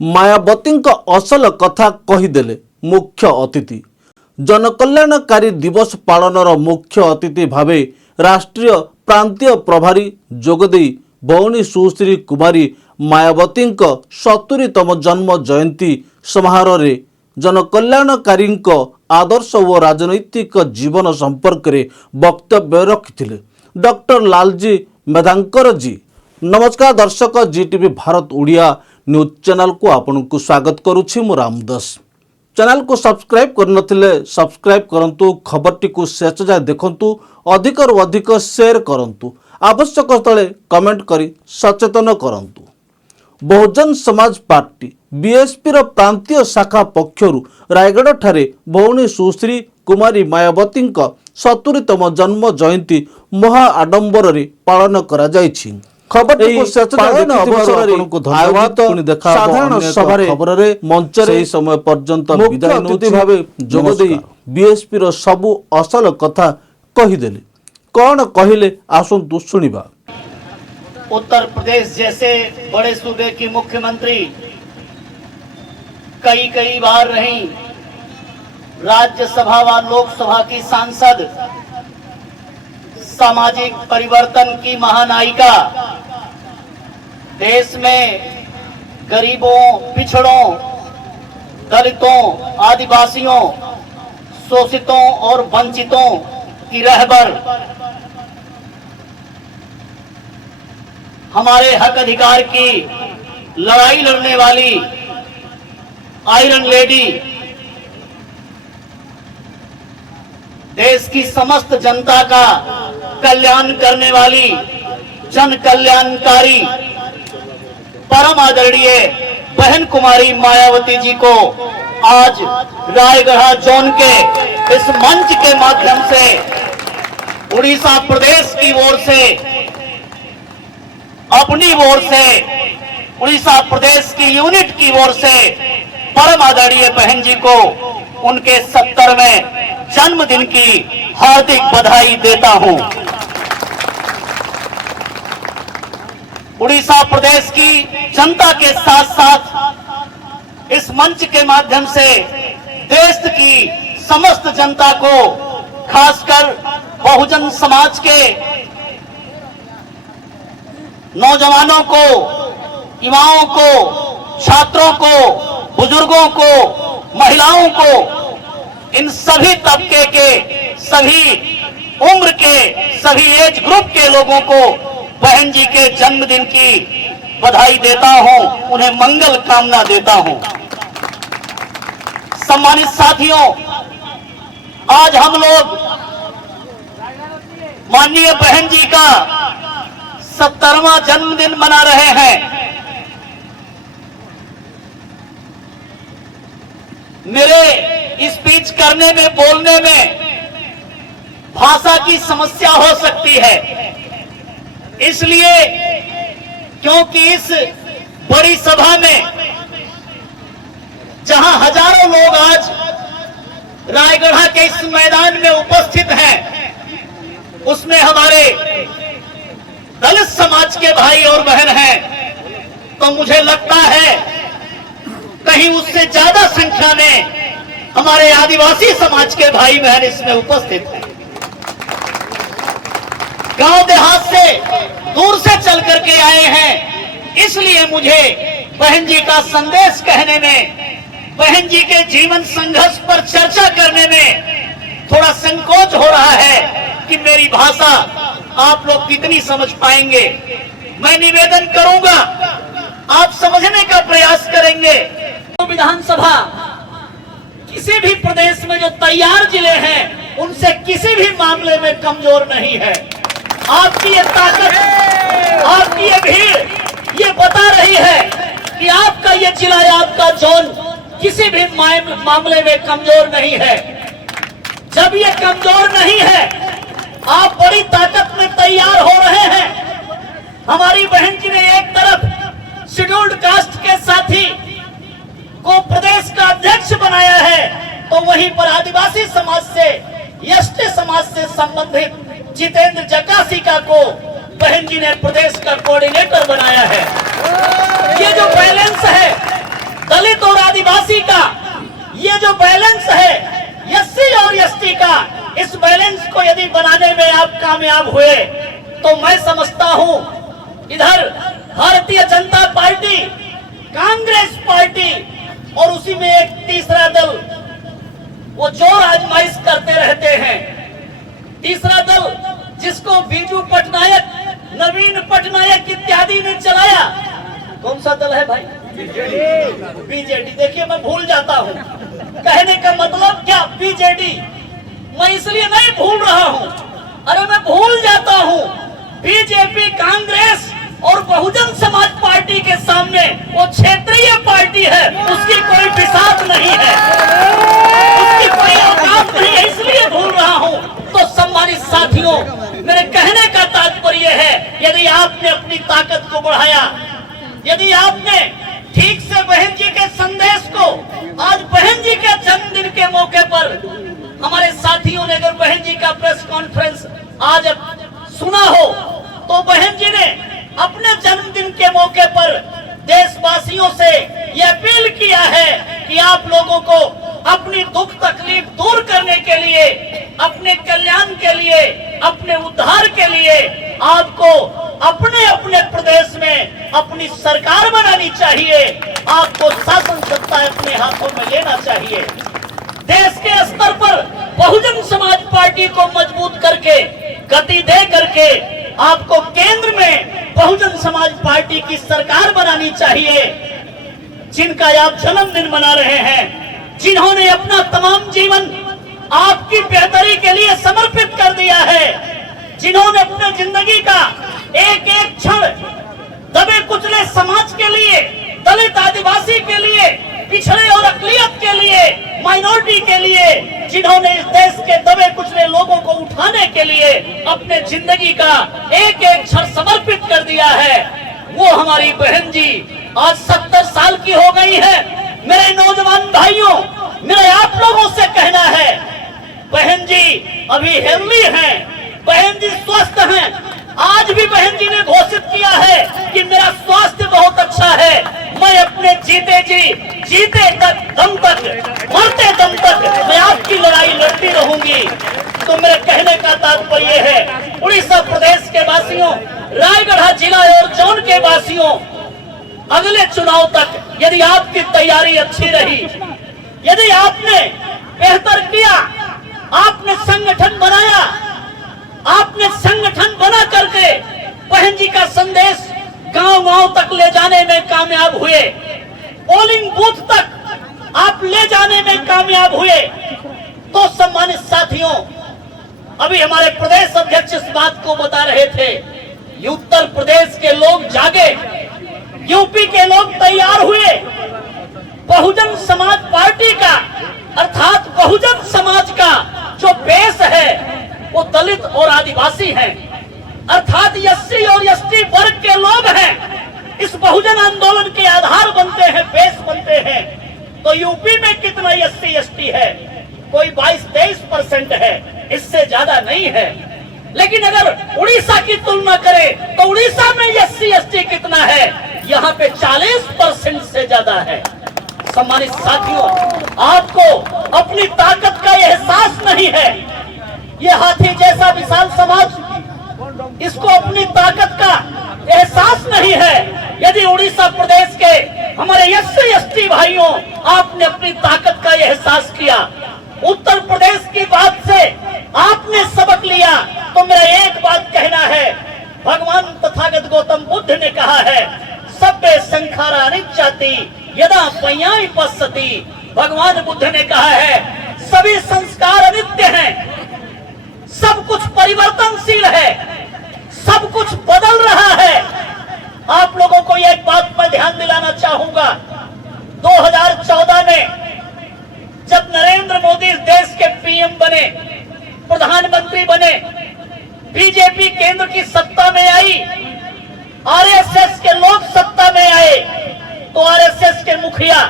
मायावती असल कथा कहीदेले मुख्य अतिथि। जनकल्याणकारी दिवस पालनर मुख्य अतिथि भावे राष्ट्रीय प्रांतीय प्रभारी जोगदे भौणी सुश्री कुमारी मायावती 70तम जन्म जयंती समारोह रे जनकल्याणकारी आदर्श और राजनैतिक जीवन संपर्क में वक्तव्य रखिथिले। डॉक्टर लालजी मेधांकर जी। नमस्कार दर्शक, जीटीवी भारत उड़िया न्यूज चैनल को आपन को स्वागत करुछि। मु रामदास। चैनल को सब्सक्राइब करनथिले सब्सक्राइब करंतु, खबरटी को शेष जाय देखंतु, अधिक रु अधिक शेयर करंतु, आवश्यक स्थले कमेंट करी सचेतन करंतु। बहुजन समाज पार्टी बीएसपी रो प्रांतीय शाखा पक्षरु रायगढ़ ठारे भौणी सुश्री कुमारी मायावती 70तम जन्म जयंती महा आडंबर रे पालन करा जायछि। खबर साधारण सभा मंच समय पर्यंत विदाय अतिथि भावे जोगदे बीएसपी रो सबु असल कथा कहीदेले। कौन कहिले आसंतु सुनिबा। उत्तर प्रदेश जैसे बड़े सूबे की मुख्यमंत्री कई बार रही, राज्यसभा व लोकसभा की सांसद, सामाजिक परिवर्तन की महानायिका, देश में गरीबों, पिछड़ों, दलितों, आदिवासियों, शोषितों और वंचितों की रहबर, हमारे हक अधिकार की लड़ाई लड़ने वाली आयरन लेडी, देश की समस्त जनता का कल्याण करने वाली जन कल्याणकारी परम आदरणीय बहन कुमारी मायावती जी को आज रायगढ़ जोन के इस मंच के माध्यम से उड़ीसा प्रदेश की ओर से, अपनी ओर से, उड़ीसा प्रदेश की यूनिट की ओर से परम आदरणीय बहन जी को उनके 70वें जन्मदिन की हार्दिक बधाई देता हूं। उड़ीसा प्रदेश की जनता के साथ साथ इस मंच के माध्यम से देश की समस्त जनता को, खासकर बहुजन समाज के नौजवानों को, युवाओं को, छात्रों को, बुजुर्गों को, महिलाओं को, इन सभी तबके के, सभी उम्र के, सभी एज ग्रुप के लोगों को बहन जी के जन्मदिन की बधाई देता हूं, उन्हें मंगल कामना देता हूं। सम्मानित साथियों, आज हम लोग माननीय बहन जी का 70वां जन्मदिन मना रहे हैं। मेरे स्पीच करने में, बोलने में भाषा की समस्या हो सकती है, इसलिए क्योंकि इस बड़ी सभा में जहां हजारों लोग आज रायगढ़ के इस मैदान में उपस्थित हैं, उसमें हमारे दलित समाज के भाई और बहन हैं, तो मुझे लगता है कहीं उससे ज्यादा संख्या में हमारे आदिवासी समाज के भाई बहन इसमें उपस्थित हैं। गांव देहात से, दूर से चल करके आए हैं, इसलिए मुझे बहन जी का संदेश कहने में, बहन जी के जीवन संघर्ष पर चर्चा करने में थोड़ा संकोच हो रहा है कि मेरी भाषा आप लोग कितनी समझ पाएंगे। मैं निवेदन करूंगा, आप समझने का प्रयास करेंगे। विधानसभा किसी भी प्रदेश में जो तैयार जिले हैं, उनसे किसी भी मामले में कमजोर नहीं है। आपकी ये ताकत, आपकी ये भीड़ ये बता रही है कि आपका ये जिला, आपका जोन किसी भी मामले में कमजोर नहीं है। जब ये कमजोर नहीं है, आप बड़ी ताकत में तैयार हो रहे हैं। हमारी बहन जी ने एक तरफ शेड्यूल्ड कास्ट के साथी को प्रदेश का अध्यक्ष बनाया है, तो वहीं पर आदिवासी समाज से, एसटी समाज से संबंधित जितेंद्र जकासिका को बहन जी ने प्रदेश का कोऑर्डिनेटर बनाया है। ये जो बैलेंस है, यदि बनाने में आप कामयाब हुए तो मैं समझता हूं इधर भारतीय जनता पार्टी, कांग्रेस पार्टी और उसी में एक तीसरा दल वो जोर आजमाइश करते रहते हैं। तीसरा दल जिसको बीजू पटनायक, नवीन पटनायक इत्यादि ने चलाया, कौन सा दल है भाई? बीजेडी। देखिए मैं भूल जाता हूँ, कहने का मतलब क्या बीजेडी, मैं इसलिए नहीं भूल रहा हूँ, अरे मैं भूल जाता हूँ। बीजेपी, कांग्रेस और बहुजन समाज पार्टी के सामने वो क्षेत्रीय पार्टी है, उसकी कोई बिसात नहीं है, उसकी कोई औकात नहीं है, इसलिए भूल रहा हूँ। तो सम्मानित साथियों, मेरे कहने का तात्पर्य है, यदि आपने अपनी ताकत को बढ़ाया, यदि आपने ठीक से बहन जी के संदेश को, आज बहन जी के जन्मदिन के मौके पर हमारे साथियों ने अगर बहन जी का प्रेस कॉन्फ्रेंस आज सुना हो, तो बहन जी ने अपने जन्मदिन के मौके पर देशवासियों से यह अपील किया है कि आप लोगों को अपनी दुख तकलीफ दूर करने के लिए, अपने कल्याण के लिए, अपने उद्धार के लिए आपको अपने अपने प्रदेश में अपनी सरकार बनानी चाहिए। आपको शासन सत्ता अपने हाथों में लेना चाहिए। देश के स्तर पर बहुजन समाज पार्टी को मजबूत करके, गति दे करके आपको केंद्र में बहुजन समाज पार्टी की सरकार बनानी चाहिए। जिनका आप जन्मदिन मना रहे हैं, जिन्होंने अपना तमाम जीवन आपकी बेहतरी के लिए समर्पित कर दिया है, जिन्होंने अपने जिंदगी का एक एक क्षण दबे कुचले समाज के लिए, दलित आदिवासी के लिए, पिछड़े और अकलियत के लिए, माइनॉरिटी के लिए, जिन्होंने इस देश के दबे कुचले लोगों को उठाने के लिए अपने जिंदगी का एक एक क्षण समर्पित कर दिया है, वो हमारी बहन जी आज 70 साल की हो गई है। मेरे नौजवान भाइयों, मेरे आप लोगों से कहना है, बहन जी अभी हेल्दी हैं, बहन जी स्वस्थ हैं। आज भी बहन जी ने घोषित किया है कि मेरा स्वास्थ्य बहुत अच्छा है, मैं अपने जीते तक, दम तक, मरते दम तक मैं आपकी लड़ाई लड़ती रहूंगी। तो मेरे कहने का तात्पर्य है, उड़ीसा प्रदेश के वासियों, रायगढ़ जिला और जोन के वासियों, अगले चुनाव तक यदि आपकी तैयारी अच्छी रही, यदि आपने बेहतर किया, आपने संगठन बनाया, आपने संगठन बना करके बहन जी का संदेश गांव-गांव तक ले जाने में कामयाब हुए, पोलिंग बूथ तक आप ले जाने में कामयाब हुए, तो सम्मानित साथियों, अभी हमारे प्रदेश अध्यक्ष इस बात को बता रहे थे, उत्तर प्रदेश के लोग जागे, यूपी के लोग तैयार हुए। बहुजन समाज पार्टी का, अर्थात बहुजन समाज का जो बेस है वो दलित और आदिवासी हैं, अर्थात एससी और एसटी वर्ग के लोग हैं। इस बहुजन आंदोलन के आधार बनते हैं, बेस बनते हैं। तो यूपी में कितना एससी एसटी है? कोई 22-23% है, इससे ज्यादा नहीं है। लेकिन अगर उड़ीसा की तुलना करें तो उड़ीसा में एससी एसटी कितना है? यहाँ पे 40% से ज्यादा है। सम्मानित साथियों, आपको अपनी ताकत का एहसास नहीं है। ये हाथी जैसा विशाल समाज, इसको अपनी ताकत का एहसास नहीं है। यदि उड़ीसा प्रदेश के हमारे एससी एसटी भाइयों, आपने अपनी ताकत का एहसास किया, उत्तर प्रदेश की बात से आपने सबक लिया, तो मेरा एक बात कहना है, भगवान तथागत गौतम बुद्ध ने कहा है, सभ्य संखारा अनिच्चाति यदा पय्याय पश्यति। भगवान बुद्ध ने कहा है, सभी संस्कार अनित्य हैं, सब कुछ परिवर्तनशील है, सब कुछ बदल रहा है। आप लोगों को एक बात मैं ध्यान दिलाना चाहूंगा, 2014 में जब नरेंद्र मोदी इस देश के पीएम बने, प्रधानमंत्री बने, बीजेपी केंद्र की सत्ता में आई, आरएसएस के लोग सत्ता में आए, तो आरएसएस के मुखिया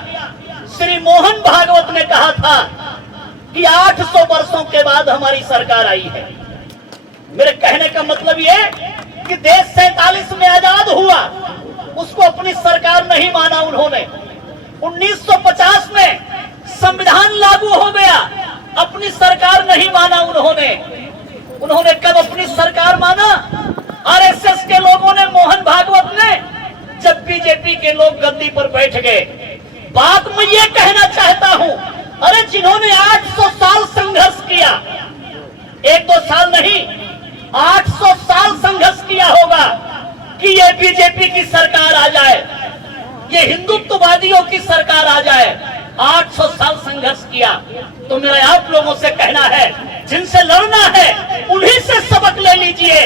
श्री मोहन भागवत ने कहा था कि 800 वर्षों के बाद हमारी सरकार आई है। मेरे कहने का मतलब ये कि देश 47 में आजाद हुआ, उसको अपनी सरकार नहीं माना उन्होंने। 1950 में संविधान लागू हो गया, अपनी सरकार नहीं माना उन्होंने। उन्होंने कब अपनी सरकार माना? आरएसएस के लोगों ने, मोहन भागवत ने, जब बीजेपी के लोग गद्दी पर बैठ गए। बात मैं ये कहना चाहता हूं, अरे जिन्होंने 800 साल संघर्ष किया, 1-2 साल नहीं, 800 साल संघर्ष किया होगा कि ये बीजेपी की सरकार आ जाए, ये हिंदुत्ववादियों की सरकार आ जाए। 800 साल संघर्ष किया। तो मेरा आप लोगों से कहना है, जिनसे लड़ना है उन्हीं से सबक ले लीजिए।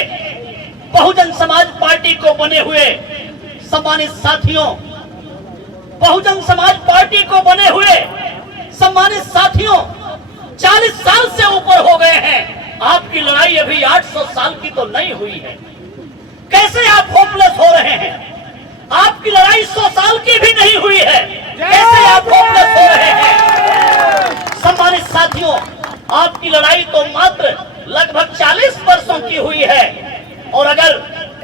बहुजन समाज पार्टी को बने हुए सम्मानित साथियों, बहुजन समाज पार्टी को बने हुए सम्मानित साथियों, 40 साल से ऊपर हो गए हैं। आपकी लड़ाई अभी 800 साल की तो नहीं हुई है। कैसे आप होपलेस हो रहे हैं? आपकी लड़ाई 100 साल की भी नहीं हुई है, कैसे आप होपलेस हो रहे हैं? सम्मानित साथियों, आपकी लड़ाई तो मात्र लगभग 40 वर्षों की हुई है। और अगर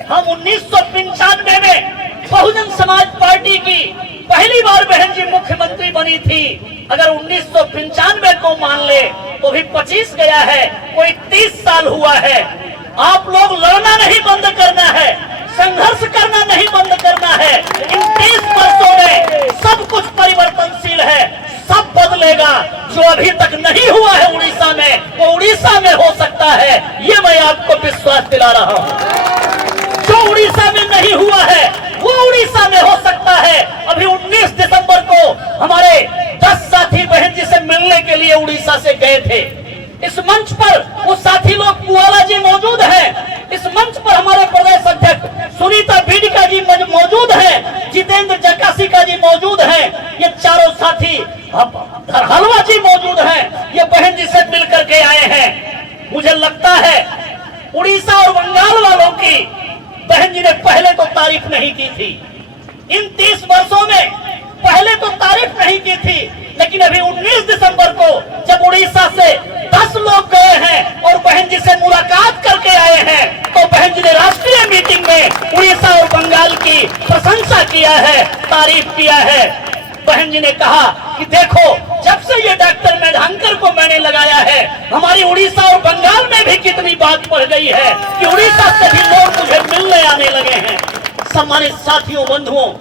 हम 1995 में बहुजन समाज पार्टी की पहली बार बहन जी मुख्यमंत्री बनी थी, अगर 1995 को मान ले तो भी 25 गया है, कोई 30 साल हुआ है। आप लोग लड़ना नहीं बंद करना है, संघर्ष करना नहीं बंद करना है। इन 30 वर्षों में सब कुछ परिवर्तनशील है, सब बदलेगा। जो अभी तक नहीं हुआ है उड़ीसा में, वो उड़ीसा में हो सकता है, ये मैं आपको विश्वास दिला रहा हूँ। जो उड़ीसा में नहीं हुआ है वो उड़ीसा में हो सकता है। अभी 19 दिसंबर को हमारे 10 साथी बहन जी से मिलने के लिए उड़ीसा से गए थे। इस मंच पर वो साथी लोग कुआला जी मौजूद हैं, इस मंच पर हमारे प्रदेश अध्यक्ष सुनीता बीडिका जी मौजूद हैं, जितेंद्र जकासिका जी मौजूद हैं, ये चारों साथी, हलवा जी मौजूद हैं। ये बहन जी से मिल करके आए हैं। मुझे लगता है उड़ीसा और बंगाल वालों की बहन जी ने पहले तो तारीफ नहीं की थी, इन 30 वर्षों में पहले तो तारीफ नहीं की थी, लेकिन अभी 19 दिसंबर को जब उड़ीसा से 10 लोग गए हैं और बहन जी से मुलाकात करके आए हैं, तो बहन जी ने राष्ट्रीय मीटिंग में उड़ीसा और बंगाल की प्रशंसा किया है, तारीफ किया है। बहन जी ने कहा कि देखो, जब से ये डॉक्टर मेधांकर को मैंने लगाया है, हमारी उड़ीसा और बंगाल में भी कितनी बात बढ़ गई है कि उड़ीसा से भी लोग मुझे मिलने आने लगे हैं। सम्मानित साथियों, बंधुओं,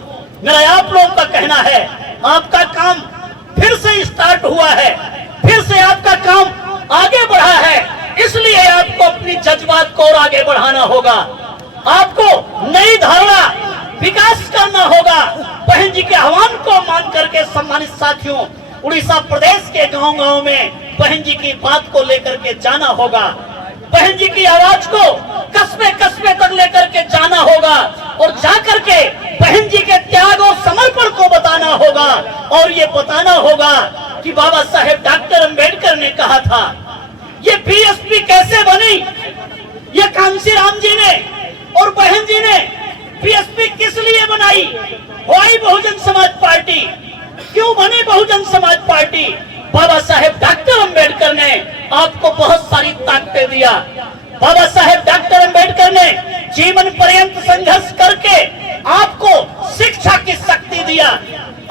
मेरा आप लोगों का कहना है, आपका काम फिर से स्टार्ट हुआ है, फिर से आपका काम आगे बढ़ा है। इसलिए आपको अपनी जज्बात को और आगे बढ़ाना होगा, आपको नई धारणा विकास करना होगा। बहन जी के आह्वान को मान करके सम्मानित साथियों, उड़ीसा प्रदेश के गांव-गांव में बहन जी की बात को लेकर के जाना होगा, बहन जी की आवाज को कस्बे-कस्बे तक लेकर के जाना होगा और जाकर के बहन जी के त्याग और समर्पण को बताना होगा। और ये बताना होगा कि बाबा साहेब डॉक्टर अंबेडकर ने कहा था, ये बीएसपी कैसे बनी? ये कांशीराम जी ने और बहन जी ने बीएसपी किस लिए बनाई? वाई बहुजन समाज पार्टी, क्यों बनी बहुजन समाज पार्टी? बाबा साहेब डॉक्टर अंबेडकर ने आपको बहुत सारी ताकतें दिया। बाबा साहेब डॉक्टर अंबेडकर ने जीवन पर्यंत संघर्ष करके आपको शिक्षा की शक्ति दिया,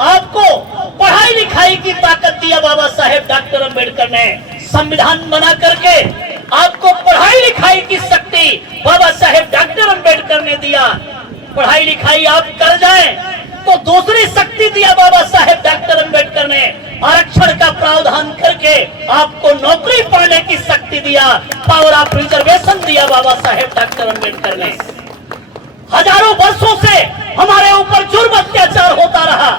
आपको पढ़ाई लिखाई की ताकत दिया। बाबा साहेब डॉक्टर अंबेडकर ने संविधान बना करके आपको पढ़ाई लिखाई की शक्ति बाबा साहेब डॉक्टर अंबेडकर ने दिया। पढ़ाई लिखाई आप कर जाएं तो दूसरी शक्ति दिया बाबा साहेब डॉक्टर अंबेडकर ने, आरक्षण का प्रावधान करके आपको नौकरी पाने की शक्ति दिया, पावर ऑफ रिजर्वेशन दिया बाबा साहेब डॉक्टर अंबेडकर ने। हजारों वर्षों से हमारे ऊपर जुर्म अत्याचार होता रहा,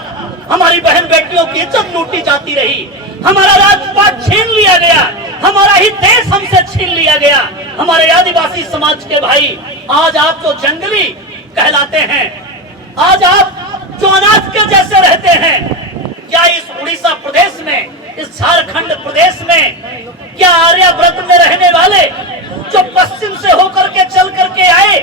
हमारी बहन बेटियों की इज्जत लूटी जाती रही, हमारा राजपाट छीन लिया गया, हमारा ही देश हमसे छीन लिया गया। हमारे आदिवासी समाज के भाई, आज आप जो जंगली कहलाते हैं, आज आप जो अनाथ के जैसे रहते हैं, क्या इस उड़ीसा प्रदेश में, इस झारखंड प्रदेश में, क्या आर्यावर्त में रहने वाले जो पश्चिम से होकर के चल करके आए,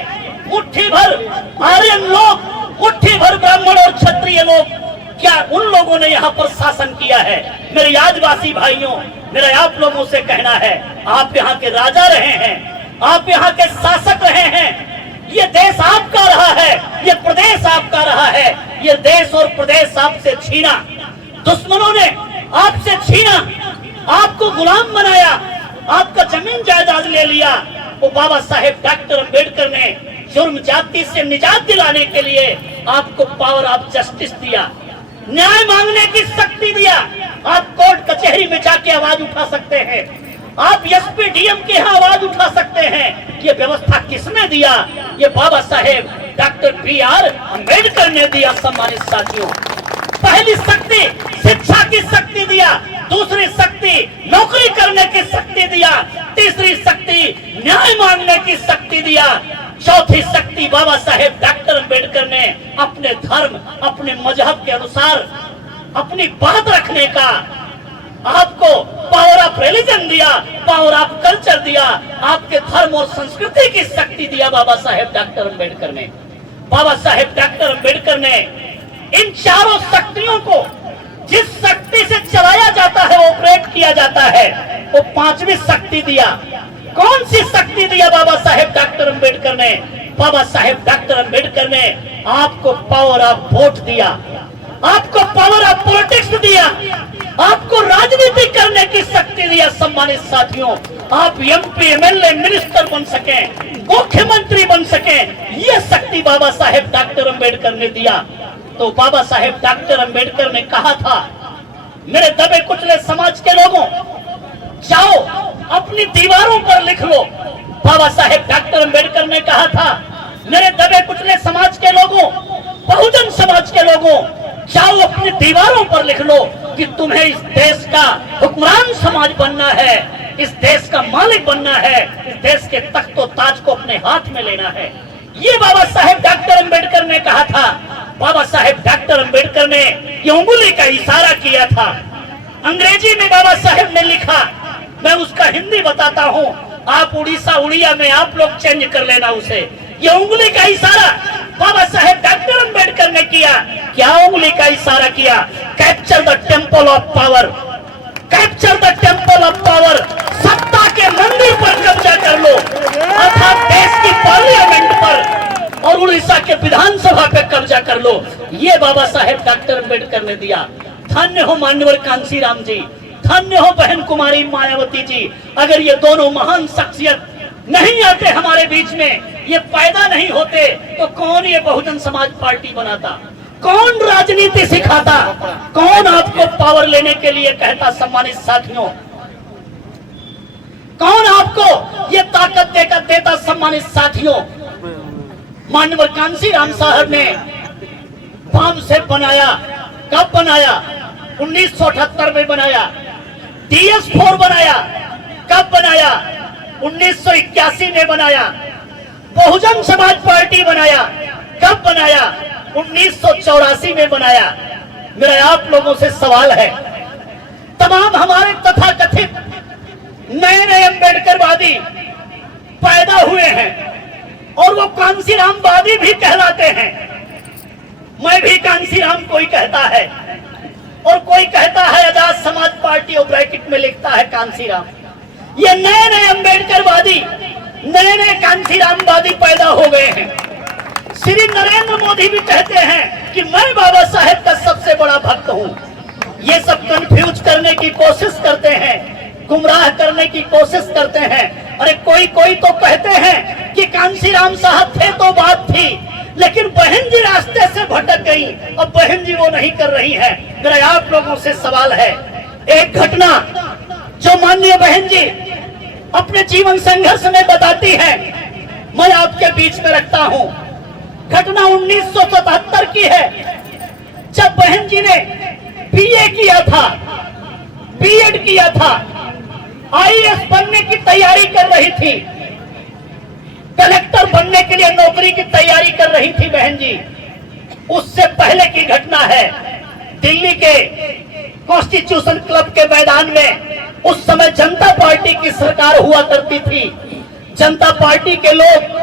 मुट्ठी भर आर्यन लोग, मुट्ठी भर ब्राह्मण और क्षत्रिय लोग, क्या उन लोगों ने यहाँ पर शासन किया है? मेरे आदिवासी भाइयों, मेरा आप लोगों से कहना है, आप यहाँ के राजा रहे हैं, आप यहाँ के शासक रहे हैं, ये देश आपका रहा है, ये प्रदेश आपका रहा है, ये देश और प्रदेश आपसे छीना, दुश्मनों ने आपसे छीना, आपको गुलाम बनाया, आपका जमीन जायदाद ले लिया, वो बाबा साहेब डॉक्टर अंबेडकर ने जुर्म जाति से निजात दिलाने के लिए आपको पावर ऑफ जस्टिस दिया, न्याय मांगने की शक्ति दिया। आप कोर्ट कचहरी में जाके आवाज उठा सकते हैं, आप एसपी डीएम के यहाँ आवाज उठा सकते हैं। ये व्यवस्था किसने दिया? ये बाबा साहेब डॉक्टर बी.आर. अंबेडकर ने दिया। सम्मानित साथियों, पहली शक्ति शिक्षा की शक्ति दिया, दूसरी शक्ति नौकरी करने की शक्ति दिया, तीसरी शक्ति न्याय मांगने की शक्ति दिया, चौथी शक्ति बाबा साहेब डॉक्टर अंबेडकर ने अपने धर्म, अपने मजहब के अनुसार अपनी बात रखने का आपको पावर ऑफ रिलीजन दिया, पावर ऑफ कल्चर दिया, आपके धर्म और संस्कृति की शक्ति दिया बाबा साहेब डॉक्टर अंबेडकर ने। बाबा साहेब डॉक्टर अंबेडकर ने इन चारों शक्तियों को जिस शक्ति से चलाया जाता है, ऑपरेट किया जाता है, वो पांचवी शक्ति दिया। कौन सी शक्ति दिया बाबा साहेब डॉक्टर अंबेडकर ने? बाबा साहेब डॉक्टर अंबेडकर ने आपको पावर ऑफ वोट दिया, आपको पावर ऑफ पॉलिटिक्स दिया, आपको राजनीति करने की शक्ति दिया। सम्मानित साथियों, आप एमपी, एमएलए, मिनिस्टर बन सके, मुख्यमंत्री बन सके, ये शक्ति बाबा साहेब डॉक्टर अंबेडकर ने दिया। तो बाबा साहेब डॉक्टर अंबेडकर ने कहा था, मेरे दबे कुचले समाज के लोगों, जाओ अपनी दीवारों पर लिख लो। बाबा साहेब डॉक्टर अंबेडकर ने कहा था, मेरे दबे कुचले समाज के लोगों, बहुजन समाज के लोगों, जाओ अपनी दीवारों पर लिख लो कि तुम्हें इस देश का हुक्मरान समाज बनना है, इस देश का मालिक बनना है, इस देश के तख्तो ताज को अपने हाथ में लेना है। ये बाबा साहेब डॉक्टर अंबेडकर ने कहा था। बाबा साहेब डॉक्टर अंबेडकर ने ये उंगली का इशारा किया था। अंग्रेजी में बाबा साहेब ने लिखा, मैं उसका हिंदी बताता हूँ, आप उड़ीसा उड़िया में आप लोग चेंज कर लेना उसे। ये उंगली का इशारा बाबा साहेब डॉक्टर अंबेडकर ने किया। क्या उंगली का इशारा किया? Capture the temple of power, capture the temple of power. सत्ता के मंदिर पर कब्जा कर लो, अर्थात देश की पार्लियामेंट पर और उड़ीसा के विधानसभा पे कब्जा कर लो। ये बाबा साहेब डॉक्टर अंबेडकर ने दिया। धन्य हो मान्यवर कांसीराम जी, धन्य हो बहन कुमारी मायावती जी। अगर ये दोनों महान शख्सियत नहीं आते हमारे बीच में, ये पैदा नहीं होते, तो कौन ये बहुजन समाज पार्टी बनाता? कौन राजनीति सिखाता? कौन आपको पावर लेने के लिए कहता? सम्मानित साथियों, कौन आपको ये ताकत देता? सम्मानित साथियों, माननीय कांसीराम साहब ने बाम से बनाया। कब बनाया? 1978 में बनाया। DS4 बनाया। कब बनाया? 1981 में बनाया। बहुजन समाज पार्टी बनाया। कब बनाया? 1984 में बनाया। मेरा आप लोगों से सवाल है, तमाम हमारे तथाकथित नए नए अम्बेडकरवादी पैदा हुए हैं और वो कांसीरामवादी भी कहलाते हैं। मैं भी कांसीराम कोई कहता है और कोई कहता है आजाद समाज पार्टी और ब्रैकेट में लिखता है कांसीराम। ये नए नए अम्बेडकरवादी, नए नए कांसीरामवादी पैदा हो गए हैं। श्री नरेंद्र मोदी भी कहते हैं कि मैं बाबा साहेब का सबसे बड़ा भक्त हूं। ये सब कंफ्यूज करने की कोशिश करते हैं, गुमराह करने की कोशिश करते हैं। अरे कोई कोई तो कहते हैं कि कांसीराम साहब थे तो बात थी, लेकिन बहन जी रास्ते से भटक गई, अब बहन जी वो नहीं कर रही है। मेरा आप लोगों से सवाल है, एक घटना जो माननीय बहन जी अपने जीवन संघर्ष में बताती है, मैं आपके बीच में रखता हूं। घटना 1977 की है, जब बहन जी ने बीए किया था, बीएड किया था, आईएएस बनने की तैयारी कर रही थी, कलेक्टर बनने के लिए नौकरी की तैयारी कर रही थी बहन जी। उससे पहले की घटना है, दिल्ली के कॉन्स्टिट्यूशन क्लब के मैदान में उस समय जनता पार्टी की सरकार हुआ करती थी। जनता पार्टी के लोग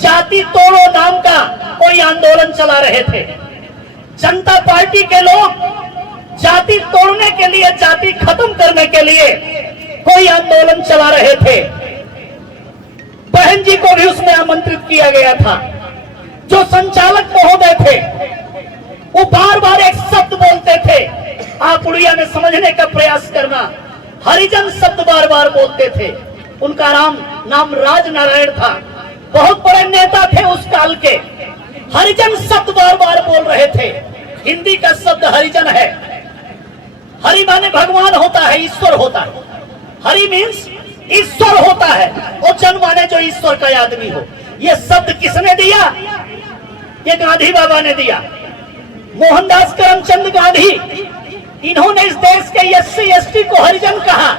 जाति तोड़ो नाम का कोई आंदोलन चला रहे थे। जनता पार्टी के लोग जाति तोड़ने के लिए, जाति खत्म करने के लिए कोई आंदोलन चला रहे थे। बहन जी को भी उसमें आमंत्रित किया गया था। जो संचालक महोदय थे वो बार बार एक शब्द बोलते थे, आप उड़िया में समझने का प्रयास करना, हरिजन शब्द बार बार बोलते थे। उनका नाम राजनारायण था। बहुत बड़े नेता थे उस काल के। हरिजन शब्द बार बार बोल रहे थे। हिंदी का शब्द हरिजन है। हरि माने भगवान होता है, ईश्वर होता है। हरि मीन्स ईश्वर होता है, और जन माने जो ईश्वर का आदमी हो। यह शब्द किसने दिया? ये गांधी बाबा ने दिया। मोहनदास करमचंद गांधी, इन्होंने इस देश के एससी एसटी को हरिजन कहा।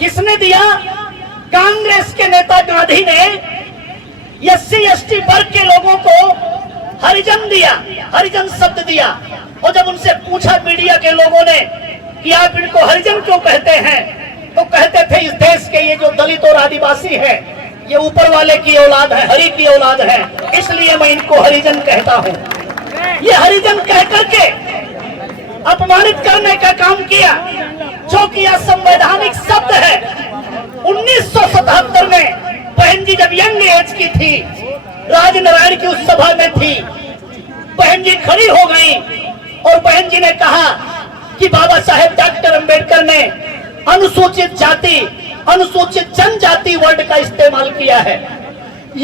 किसने दिया? कांग्रेस के नेता गांधी ने एससी एसटी वर्ग के लोगों को हरिजन दिया, हरिजन शब्द दिया। और जब उनसे पूछा मीडिया के लोगों ने कि आप इनको हरिजन क्यों कहते हैं, तो कहते थे इस देश के ये जो दलित और आदिवासी है, ये ऊपर वाले की औलाद है, हरि की औलाद है, इसलिए मैं इनको हरिजन कहता हूँ। ये हरिजन कह करके अपमानित करने का काम किया, जो कि असंवैधानिक शब्द है। 1977 में बहन जी जब यंग एज की थी, राजनारायण की उस सभा में थी, बहन जी खड़ी हो गई और बहन जी ने कहा कि बाबा साहेब डॉक्टर अंबेडकर ने अनुसूचित जाति, अनुसूचित जनजाति वर्ड का इस्तेमाल किया है,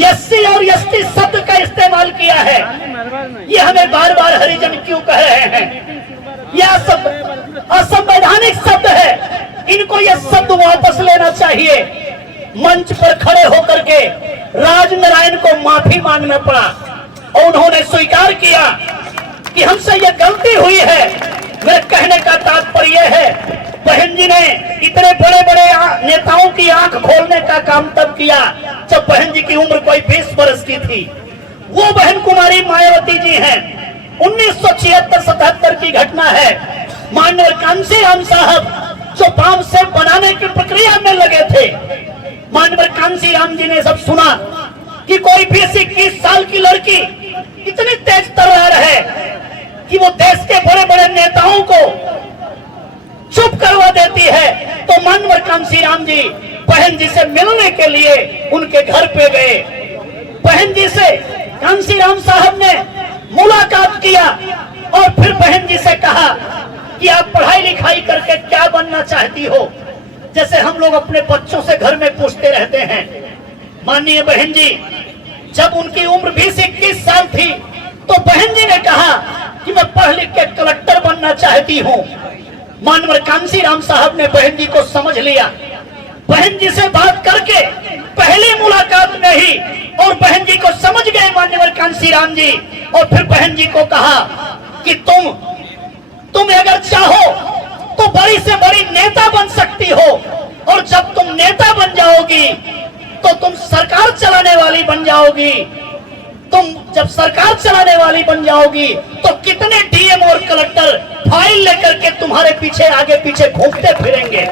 एससी और एसटी शब्द का इस्तेमाल किया है। ये हमें बार बार हरिजन क्यों कह रहे हैं? यह सब असंवैधानिक शब्द है, इनको यह शब्द वापस लेना चाहिए। मंच पर खड़े होकर के राजनारायण को माफी मांगना पड़ा और उन्होंने स्वीकार किया कि हमसे यह गलती हुई है। मेरे कहने का तात्पर्य है, बहन जी ने इतने बड़े बड़े नेताओं की आंख खोलने का काम तब किया जब बहन जी की उम्र कोई 20 वर्ष की थी। वो बहन कुमारी मायावती जी हैं। 1976-77 की घटना है। माननीय कांशीराम साहब जो बाम सेब बनाने की प्रक्रिया में लगे थे, माननीय कांशीराम जी ने सब सुना कि कोई 20-21 साल की लड़की इतनी तेज तर्रार है कि वो देश के बड़े बड़े नेताओं को चुप करवा देती है। तो माननीय कांशीराम जी बहन जी से मिलने के लिए उनके घर पे गए। बहन जी से कांशीराम साहब ने मुलाकात किया और फिर बहन जी से कहा कि आप पढ़ाई लिखाई करके क्या बनना चाहती हो, जैसे हम लोग अपने बच्चों से घर में पूछते रहते हैं। माननीय बहन जी जब उनकी उम्र 20-21 साल थी तो बहन जी ने कहा कि मैं पढ़ लिख के कलेक्टर बनना चाहती हूँ। माननीय कांशीराम साहब ने बहन जी को समझ लिया। बहन जी से बात करके पहली मुलाकात में ही और बहन जी को समझ गए माननीय कांशीराम जी, और फिर बहन जी को कहा कि तुम अगर चाहो तो बड़ी से बड़ी नेता बन सकती हो, और जब तुम नेता बन जाओगी तो तुम सरकार चलाने वाली बन जाओगी। तुम जब सरकार चलाने वाली बन जाओगी तो कितने डीएम और कलेक्टर फाइल लेकर के तुम्हारे पीछे आगे पीछे घूमते फिरेंगे।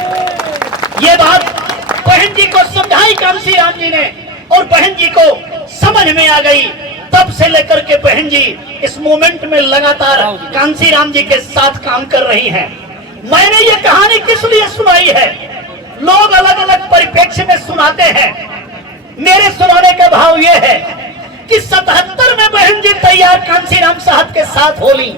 ये बात बहन जी को समझाई कांशीराम जी ने और बहन जी को समझ में आ गई। तब से लेकर के बहन जी इस मूवमेंट में लगातार कांशीराम जी के साथ काम कर रही हैं। मैंने ये कहानी किस लिए सुनाई है? लोग अलग अलग परिप्रेक्ष्य में सुनाते हैं। मेरे सुनाने का भाव ये है कि 77 में बहन जी तैयार कांशीराम साहब के साथ होली,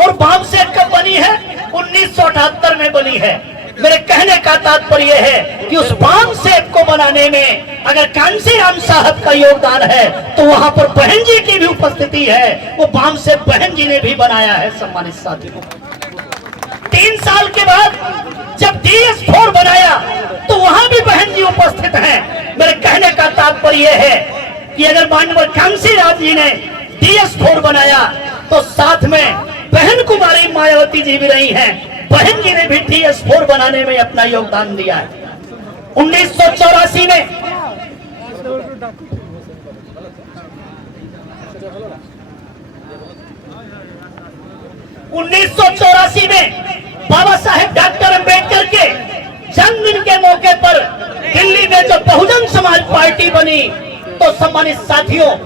और बाम सेब कब बनी है? 1978 में बनी है। मेरे कहने का तात्पर्य है कि उस बाम सेब को बनाने में अगर कांशीराम साहब का योगदान है तो वहां पर बहन जी की भी उपस्थिति है। वो बाम सेब बहन जी ने भी बनाया है। सम्मानित साथियों, 3 साल के बाद जब DS4 बनाया तो वहां भी बहन जी उपस्थित हैं। मेरे कहने का तात्पर्य है कि अगर माननीय कांशीराम जी ने DS4 बनाया तो साथ में बहन कुमारी मायावती जी भी रही हैं। बहन जी ने भी DS4 बनाने में अपना योगदान दिया है। 1984 में बाबा साहेब डॉक्टर अंबेडकर के जन्मदिन के मौके पर दिल्ली में जब बहुजन समाज पार्टी बनी तो सम्मानित साथियों,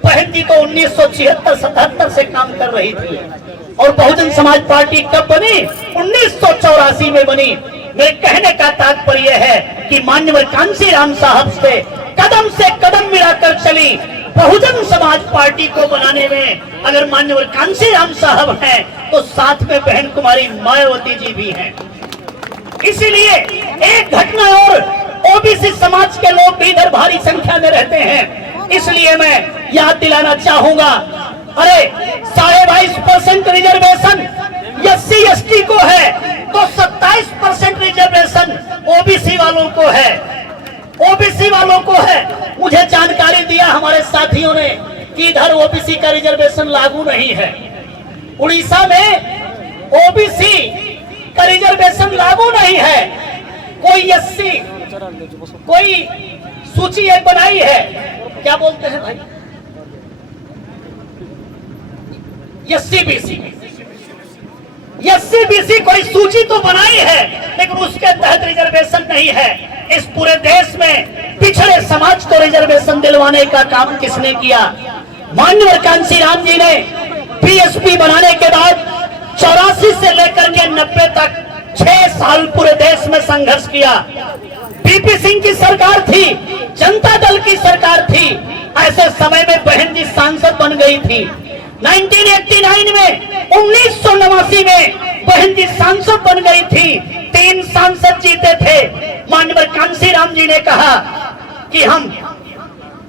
बहन जी तो 1976-77 से काम कर रही थी, और बहुजन समाज पार्टी कब बनी? 1984 में बनी। मेरे कहने का तात्पर्य है कि माननीय कांशीराम साहब से कदम मिलाकर चली बहुजन समाज पार्टी को बनाने में अगर माननीय कांशीराम साहब हैं तो साथ में बहन कुमारी मायावती जी भी हैं। इसीलिए एक घटना और ओबीसी समाज के लोग भी इधर भारी संख्या में रहते हैं। इसलिए मैं याद दिलाना चाहूंगा, अरे 22.5% रिजर्वेशन SC/ST को है तो 27% रिजर्वेशन ओबीसी वालों को है, ओबीसी वालों को है। मुझे जानकारी दिया हमारे साथियों ने कि इधर ओबीसी का रिजर्वेशन लागू नहीं है। उड़ीसा में ओबीसी का रिजर्वेशन लागू नहीं है। कोई SC, कोई सूची एक बनाई है, क्या बोलते हैं भाई, SC/BC कोई सूची तो बनाई है, लेकिन उसके तहत रिजर्वेशन नहीं है। इस पूरे देश में पिछड़े समाज को रिजर्वेशन दिलवाने का काम किसने किया? माननीय कांसी राम जी ने PSP बनाने के बाद 84 से लेकर के 90 तक 6 साल पूरे देश में संघर्ष किया। PP सिंह की सरकार थी, जनता दल की सरकार थी। ऐसे समय में बहन जी सांसद बन गई थी। 1989 में 1989 में बहन जी सांसद बन गई थी। 3 सांसद जीते थे। माननीय कांसी राम जी ने कहा कि हम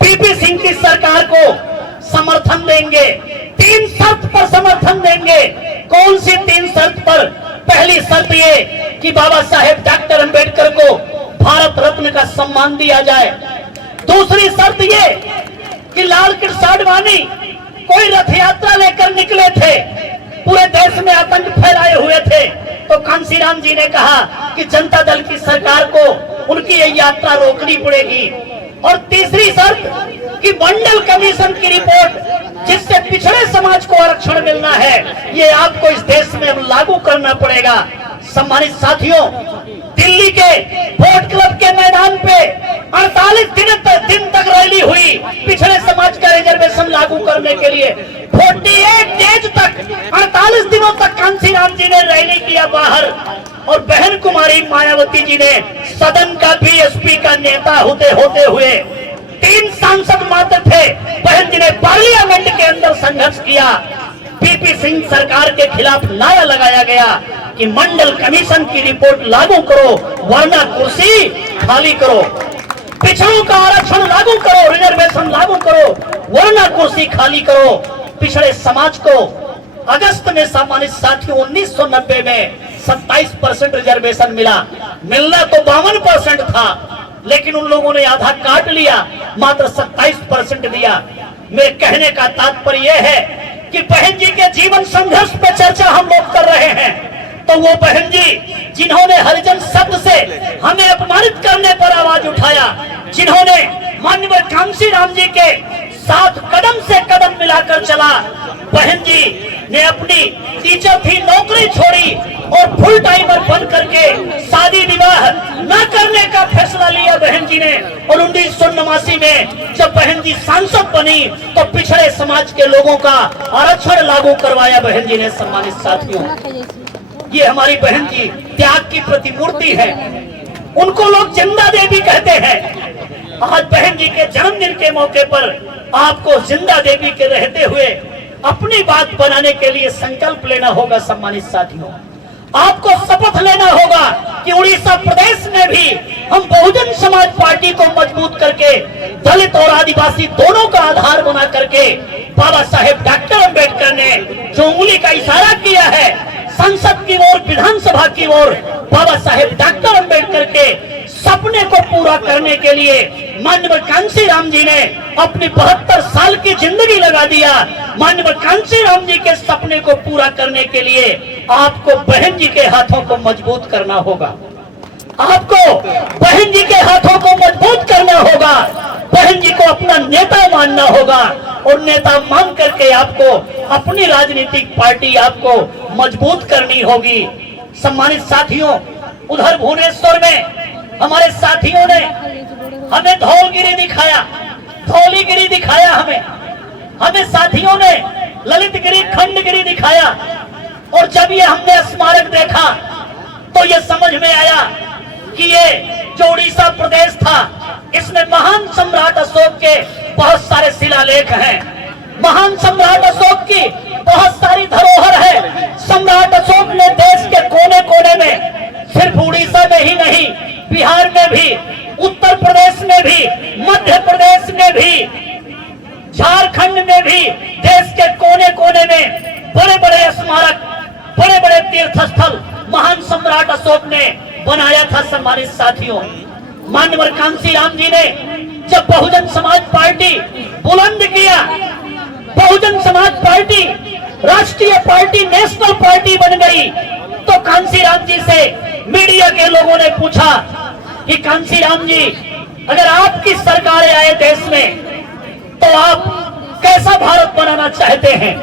PP सिंह की सरकार को समर्थन देंगे, 3 शर्त पर समर्थन देंगे। कौन सी 3 शर्त पर? पहली शर्त ये कि बाबा साहेब डॉक्टर अंबेडकर को भारत रत्न का सम्मान दिया जाए। दूसरी शर्त ये कि लाल कृष्ण आडवाणी कोई रथ यात्रा लेकर निकले थे, पूरे देश में आतंक फैलाए हुए थे, तो कांसीराम जी ने कहा कि जनता दल की सरकार को उनकी ये यात्रा रोकनी पड़ेगी। और तीसरी शर्त कि मंडल कमीशन की रिपोर्ट जिससे पिछड़े समाज को आरक्षण मिलना है, ये आपको इस देश में लागू करना पड़ेगा। सम्मानित साथियों, दिल्ली के वोट क्लब के मैदान पे 48 दिन तक रैली हुई पिछड़े समाज का रिजर्वेशन लागू करने के लिए। 48 डेज तक, 48 दिनों तक कांसीराम जी ने रैली किया बाहर, और बहन कुमारी मायावती जी ने सदन का BSP का नेता होते हुए 3 सांसद मात्र थे, बहन जी ने पार्लियामेंट के अंदर संघर्ष किया। PP सिंह सरकार के खिलाफ नारा लगाया गया कि मंडल कमीशन की रिपोर्ट लागू करो वरना कुर्सी खाली करो, पिछड़ों का आरक्षण लागू करो, रिजर्वेशन लागू करो वरना कुर्सी खाली करो। पिछड़े समाज को अगस्त में, सम्मानित साथियों, 1990 में 27% रिजर्वेशन मिला। मिलना तो 52% था, लेकिन उन लोगों ने आधा काट लिया, मात्र 27% दिया। मेरे कहने का तात्पर्य यह है कि बहन जी के जीवन संघर्ष पे चर्चा हम लोग कर रहे हैं, तो वो बहन जी जिन्होंने हरिजन शब्द से हमें अपमानित करने पर आवाज उठाया, जिन्होंने माननीय कांसीराम जी के साथ कदम से कदम मिलाकर चला, बहन जी ने अपनी टीचर थी नौकरी छोड़ी और फुल टाइमर बन करके शादी विवाह न करने का फैसला लिया बहन जी ने। और 1989 में जब बहन जी सांसद बनी तो पिछड़े समाज के लोगों का आरक्षण लागू करवाया बहन जी ने। सम्मानित साथियों, ये हमारी बहन जी त्याग की प्रतिमूर्ति है, उनको लोग जिंदा देवी कहते हैं। आज बहन जी के जन्मदिन के मौके पर आपको जिंदा देवी के रहते हुए अपनी बात बनाने के लिए संकल्प लेना होगा। सम्मानित साथियों, आपको शपथ लेना होगा कि उड़ीसा प्रदेश में भी हम बहुजन समाज पार्टी को मजबूत करके दलित और आदिवासी दोनों का आधार बना करके बाबा साहेब डॉक्टर अंबेडकर ने जो उंगली का इशारा किया है संसद की ओर, विधानसभा की ओर, बाबा साहेब डॉक्टर अंबेडकर के सपने को पूरा करने के लिए माननीय कांसीराम जी ने अपनी 72 साल की जिंदगी लगा दिया। माननीय कांसीराम जी के सपने को पूरा करने के लिए आपको बहन जी के हाथों को मजबूत करना होगा, आपको बहन जी के हाथों को मजबूत करना होगा, बहन जी को अपना नेता मानना होगा, और नेता मान करके आपको अपनी राजनीतिक पार्टी आपको मजबूत करनी होगी। सम्मानित साथियों, उधर भुवनेश्वर में हमारे साथियों ने हमें धौलगिरी दिखाया, धौलीगिरी दिखाया, हमें साथियों ने ललितगिरी, खंडगिरी दिखाया। और जब ये हमने स्मारक देखा तो ये समझ में आया कि ये जो उड़ीसा प्रदेश था इसमें महान सम्राट अशोक के बहुत सारे शिलालेख हैं, महान सम्राट अशोक की बहुत सारी धरोहर है। सम्राट अशोक ने देश के कोने कोने में, सिर्फ उड़ीसा में ही नहीं, बिहार में भी, महान सम्राट अशोक ने बनाया था। सम्मानित साथियों, माननीय कांशीराम जी ने जब बहुजन समाज पार्टी बुलंद किया, बहुजन समाज पार्टी राष्ट्रीय पार्टी, नेशनल पार्टी बन गई, तो कांशीराम जी से मीडिया के लोगों ने पूछा कि कांशीराम जी, अगर आपकी सरकार आए देश में तो आप कैसा भारत बनाना चाहते हैं?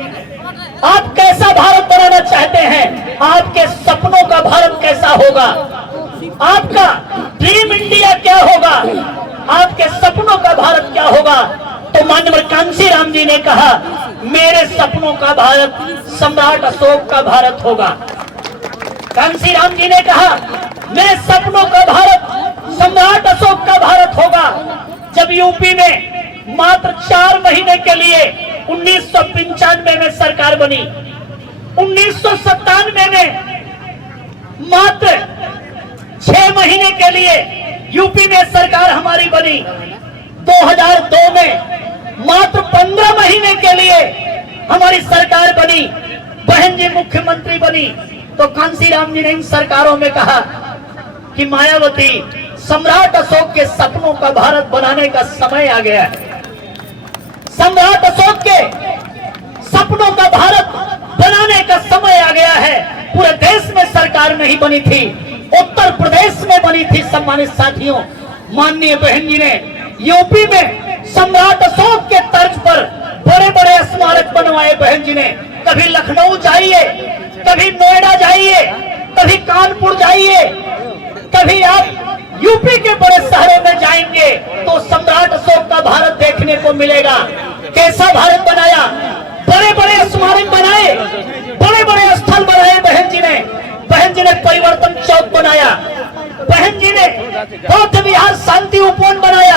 आप कैसा भारत बनाना चाहते हैं? आपके सपनों का भारत कैसा होगा? आपका ड्रीम इंडिया क्या होगा? आपके सपनों का भारत क्या होगा? तो माननीय कांशीराम जी ने कहा, मेरे सपनों का भारत सम्राट अशोक का भारत होगा। कांशीराम जी ने कहा, मेरे सपनों का भारत सम्राट अशोक का भारत होगा। जब यूपी में मात्र 4 महीने के लिए 1995 में सरकार बनी, 1997 में मात्र 6 महीने के लिए यूपी में सरकार हमारी बनी, 2002 में मात्र 15 महीने के लिए हमारी सरकार बनी, बहन जी मुख्यमंत्री बनी, तो कांशीराम जी ने इन सरकारों में कहा कि मायावती, सम्राट अशोक के सपनों का भारत बनाने का समय आ गया है। सम्राट अशोक के सपनों का भारत बनाने का समय आ गया है। पूरे देश में सरकार नहीं बनी थी, उत्तर प्रदेश में बनी थी। सम्मानित साथियों, माननीय बहन जी ने यूपी में सम्राट अशोक के तर्ज पर बड़े बड़े स्मारक बनवाए। बहन जी ने कभी लखनऊ जाइए, कभी नोएडा जाइए, कभी कानपुर जाइए, कभी आप यूपी के बड़े शहरों में जाएंगे तो सम्राट अशोक का भारत देखने को मिलेगा। कैसा भारत बनाया, बड़े बड़े स्मारक बनाए, बड़े बड़े स्थल बनाए बहन जी ने। बहन जी ने परिवर्तन चौक बनाया, बहन जी ने बौद्ध विहार शांति उपवन बनाया,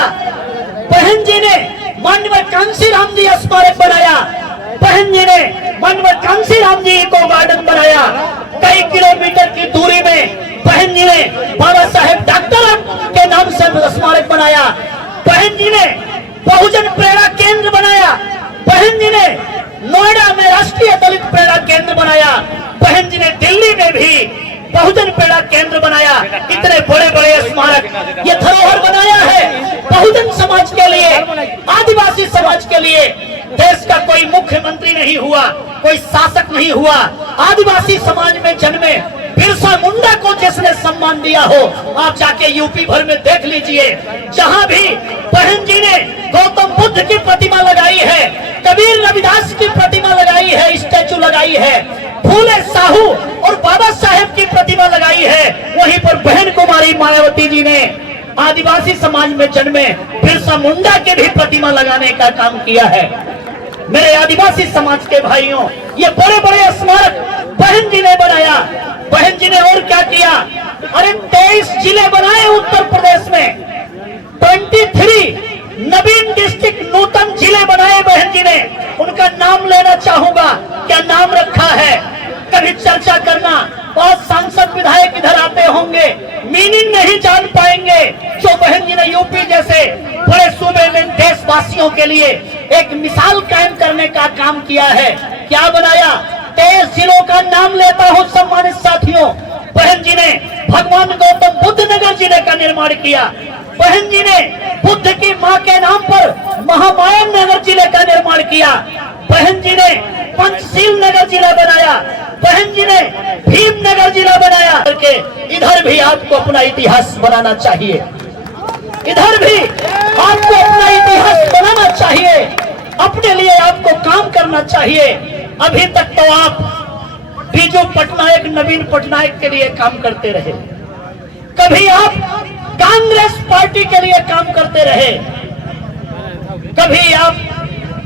बहन जी ने माननीय कांशीराम जी स्मारक बनाया, बहन जी ने माननीय कांशीराम जी इको गार्डन बनाया। कई किलोमीटर की दूरी में बहन जी ने बाबा साहेब डॉक्टर के नाम से स्मारक बनाया। बहन जी ने बहुजन प्रेरणा केंद्र बनाया। बहन जी ने नोएडा में राष्ट्रीय दलित प्रेरणा केंद्र बनाया। बहन जी ने दिल्ली में भी बहुजन प्रेरणा केंद्र बनाया। इतने बड़े बड़े स्मारक, ये धरोहर बनाया है बहुजन समाज के लिए, आदिवासी समाज के लिए। देश का कोई मुख्यमंत्री नहीं हुआ, कोई शासक नहीं हुआ, आदिवासी समाज में जन्मे बिरसा मुंडा को जिसने सम्मान दिया हो, आप जाके यूपी भर में देख लीजिए। जहां भी बहन जी ने गौतम बुद्ध की प्रतिमा लगाई है, कबीर रविदास की प्रतिमा लगाई है, स्टैचू लगाई है, फूले साहू और बाबा साहेब की प्रतिमा लगाई है, वहीं पर बहन कुमारी मायावती जी ने आदिवासी समाज में जन्मे बिरसा मुंडा के भी प्रतिमा लगाने का काम किया है। मेरे आदिवासी समाज के भाइयों, ये बड़े बड़े स्मारक बहन जी ने बनाया। बहन जी ने और क्या किया? अरे 23 जिले बनाए उत्तर प्रदेश में, 23 नवीन डिस्ट्रिक्ट नूतन जिले बनाए बहन जी ने। उनका नाम लेना चाहूंगा, क्या नाम रखा है, कभी चर्चा करना। बहुत सांसद विधायक इधर आते होंगे, मीनिंग नहीं जान पाएंगे जो बहन जी ने यूपी जैसे बड़े सूबे में देशवासियों के लिए एक मिसाल कायम करने का काम किया है। क्या बनाया? 23 जिलों का नाम लेता हूं सम्मानित साथियों। बहन जी ने भगवान गौतम बुद्ध नगर जिले का निर्माण किया। बहन जी ने बुद्ध की मां के नाम पर महामाया नगर जिले का निर्माण किया। बहन जी ने पंचशील नगर जिला बनाया। बहन जी ने भीम नगर जिला बनाया। करके इधर भी आपको अपना इतिहास बनाना चाहिए, इधर भी आपको अपना इतिहास बनाना चाहिए, अपने लिए आपको काम करना चाहिए। अभी तक तो आप बीजू पटनायक, नवीन पटनायक के लिए काम करते रहे, कभी आप कांग्रेस पार्टी के लिए काम करते रहे, कभी आप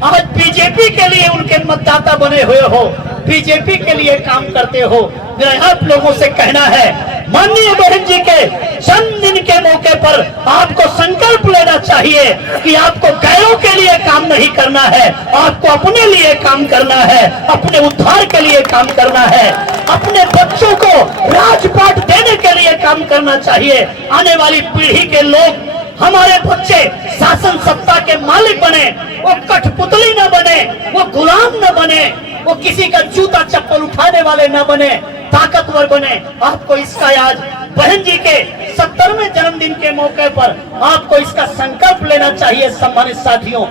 आज बीजेपी के लिए उनके मतदाता बने हुए हो, बीजेपी के लिए काम करते हो। मेरा आप लोगों से कहना है, माननीय बहन जी के जन्मदिन के मौके पर आपको संकल्प लेना चाहिए कि आपको गैरों के लिए काम नहीं करना है, आपको अपने लिए काम करना है, अपने उद्धार के लिए काम करना है, अपने बच्चों को राजपाट देने के लिए काम करना चाहिए। आने वाली पीढ़ी के लोग, हमारे बच्चे शासन सत्ता के मालिक बने, वो कठपुतली न बने, वो गुलाम न बने। वो किसी का जूता चप्पल उठाने वाले न बने, ताकतवर बने। आपको इसका आज बहन जी के 70वें जन्मदिन के मौके पर आपको इसका संकल्प लेना चाहिए। सम्मानित साथियों,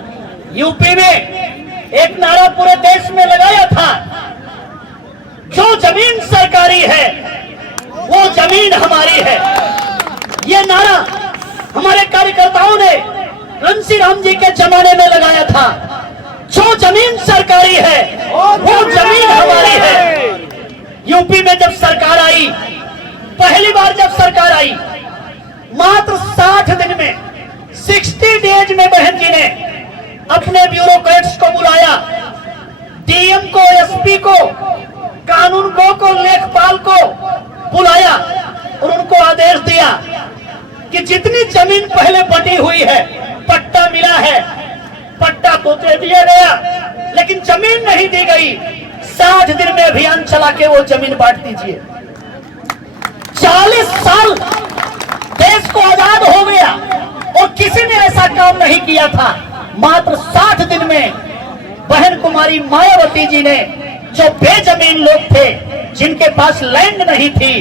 यूपी में एक नारा पूरे देश में लगाया था, जो जमीन सरकारी है वो जमीन हमारी है। ये नारा हमारे कार्यकर्ताओं ने रणसी राम जी के जमाने में लगाया था, जो जमीन सरकारी है वो जमीन हमारी है। यूपी में जब सरकार आई, पहली बार जब सरकार आई, मात्र 60 दिन में 60 डेज में बहन जी ने अपने ब्यूरोक्रेट्स को बुलाया, डीएम को, एसपी को, कानून को लेखपाल को बुलाया और उनको आदेश दिया कि जितनी जमीन पहले बटी हुई है, पट्टा मिला है, पट्टा तो दे दिया गया लेकिन जमीन नहीं दी गई, 60 दिन में अभियान चला के वो जमीन बांट दीजिए। 40 साल देश को आजाद हो गया और किसी ने ऐसा काम नहीं किया था। मात्र 60 दिन में बहन कुमारी मायावती जी ने, जो बेजमीन लोग थे, जिनके पास लैंड नहीं थी,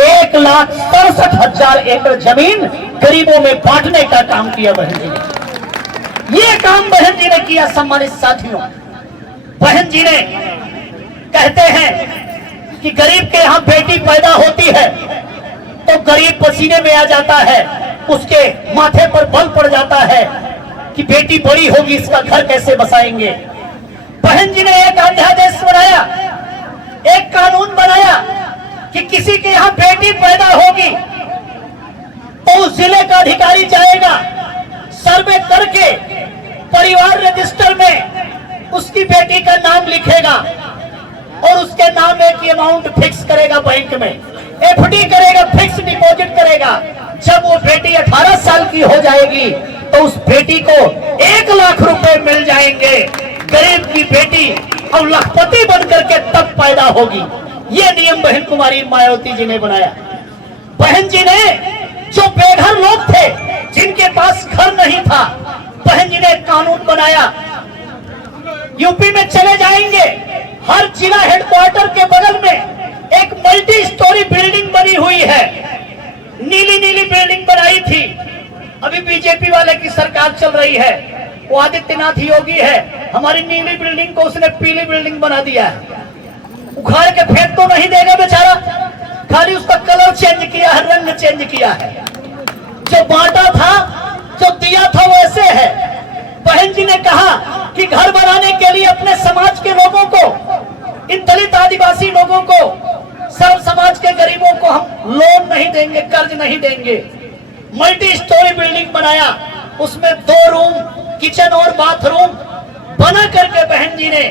1,67,000 एकड़ जमीन गरीबों में बांटने का काम किया बहन जी ने। ये काम बहन जी ने किया। सम्मानित साथियों, बहन जी ने कहते हैं कि गरीब के यहां बेटी पैदा होती है तो गरीब पसीने में आ जाता है, उसके माथे पर बल पड़ जाता है कि बेटी बड़ी होगी, इसका घर कैसे बसाएंगे। बहन जी ने एक अध्यादेश बनाया, एक कानून बनाया कि किसी के यहां बेटी पैदा होगी तो उस जिले का अधिकारी जाएगा, सर्वे करके परिवार रजिस्टर में उसकी बेटी का नाम लिखेगा और उसके नाम एक अमाउंट फिक्स करेगा, बैंक में एफडी करेगा, फिक्स डिपॉजिट करेगा। जब वो बेटी 18 साल की हो जाएगी तो उस बेटी को 1 लाख रुपए मिल जाएंगे। गरीब की बेटी अब लखपति बनकर के तब पैदा होगी। ये नियम बहन कुमारी मायावती जी ने बनाया। बहन जी ने, जो बेघर लोग थे, जिनके पास घर नहीं था, बहन जी ने एक कानून बनाया। यूपी में चले जाएंगे, हर जिला हेडक्वार्टर के बगल में एक मल्टी स्टोरी बिल्डिंग बनी हुई है। नीली नीली बिल्डिंग बनाई थी। अभी बीजेपी वाले की सरकार चल रही है, वो आदित्यनाथ योगी है, हमारी नीली बिल्डिंग को उसने पीली बिल्डिंग बना दिया है। उखाड़ के फेंक तो नहीं देगा बेचारा, खाली उसका कलर चेंज किया है, रंग चेंज किया है। जो बांटा था, जो दिया था, वैसे है। बहन जी ने कहा कि घर बनाने के लिए अपने समाज के लोगों को, इन दलित आदिवासी लोगों को, सर्व समाज के गरीबों को हम लोन नहीं देंगे, कर्ज नहीं देंगे। मल्टी स्टोरी बिल्डिंग बनाया, उसमें 2 रूम, किचन और बाथरूम बना करके बहन जी ने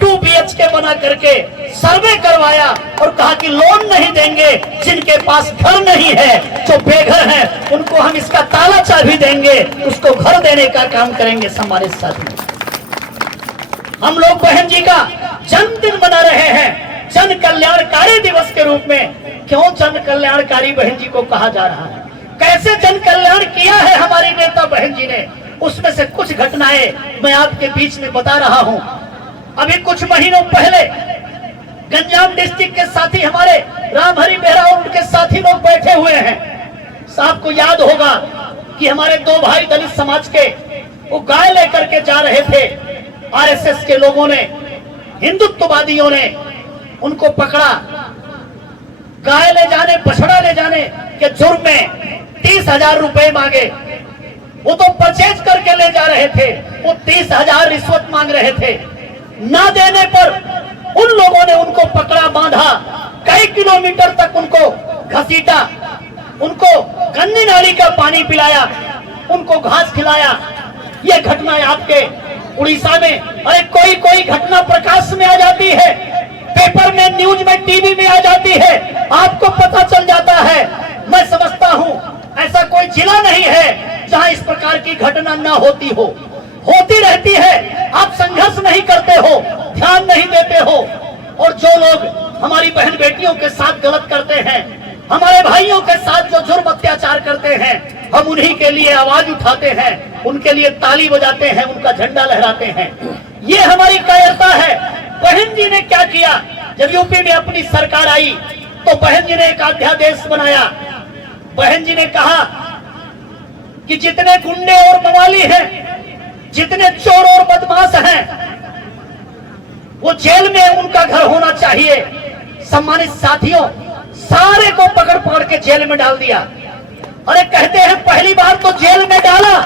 2 BHK बना करके सर्वे करवाया और कहा कि लोन नहीं देंगे, जिनके पास घर नहीं है, जो बेघर हैं, उनको हम इसका ताला चाबी देंगे, उसको घर देने का काम करेंगे। सम्मानित साथी, हम लोग बहन जी का जन्मदिन मना रहे हैं जन कल्याणकारी दिवस के रूप में। क्यों जन कल्याणकारी बहन जी को कहा जा रहा है? कैसे जन कल्याण किया है हमारी नेता बहन जी ने, उसमें से कुछ घटनाएं मैं आपके बीच में बता रहा हूं। अभी कुछ महीनों पहले गंजाम डिस्ट्रिक्ट के साथी हमारे रामहरि बेहरा और उनके साथी लोग बैठे हुए हैं। आपको याद होगा कि हमारे 2 भाई दलित समाज के, वो गाय लेकर के जा रहे थे। आरएसएस के लोगों ने, हिंदुत्ववादियों ने उनको पकड़ा। गाय ले जाने, बछड़ा ले जाने के जुर्म में 30,000 रुपए मांगे। वो तो परचेज करके ले जा रहे थे, वो 30,000 रिश्वत मांग रहे थे। ना देने पर उन लोगों ने उनको पकड़ा, बांधा, कई किलोमीटर तक उनको घसीटा, उनको गंदी नाली का पानी पिलाया, उनको घास खिलाया। ये घटना आपके उड़ीसा में, अरे कोई कोई घटना प्रकाश में आ जाती है, पेपर में, न्यूज में, टीवी में आ जाती है, आपको पता चल जाता है। मैं समझता हूं ऐसा कोई जिला नहीं है जहां इस प्रकार की घटना न होती हो। होती रहती है, आप संघर्ष नहीं करते हो, ध्यान नहीं देते हो। और जो लोग हमारी बहन बेटियों के साथ गलत करते हैं, हमारे भाइयों के साथ जो जुर्म अत्याचार करते हैं, हम उन्हीं के लिए आवाज उठाते हैं, उनके लिए ताली बजाते हैं, उनका झंडा लहराते हैं। ये हमारी कायरता है। बहन जी ने क्या किया, जब यूपी में अपनी सरकार आई तो बहन जी ने एक अध्यादेश बनाया। बहन जी ने कहा कि जितने गुंडे और मवाली हैं, जितने चोर और बदमाश हैं, वो जेल में उनका घर होना चाहिए। सम्मानित साथियों, सारे को पकड़ पकड़ के जेल में डाल दिया। अरे कहते हैं पहली बार तो जेल में डाला,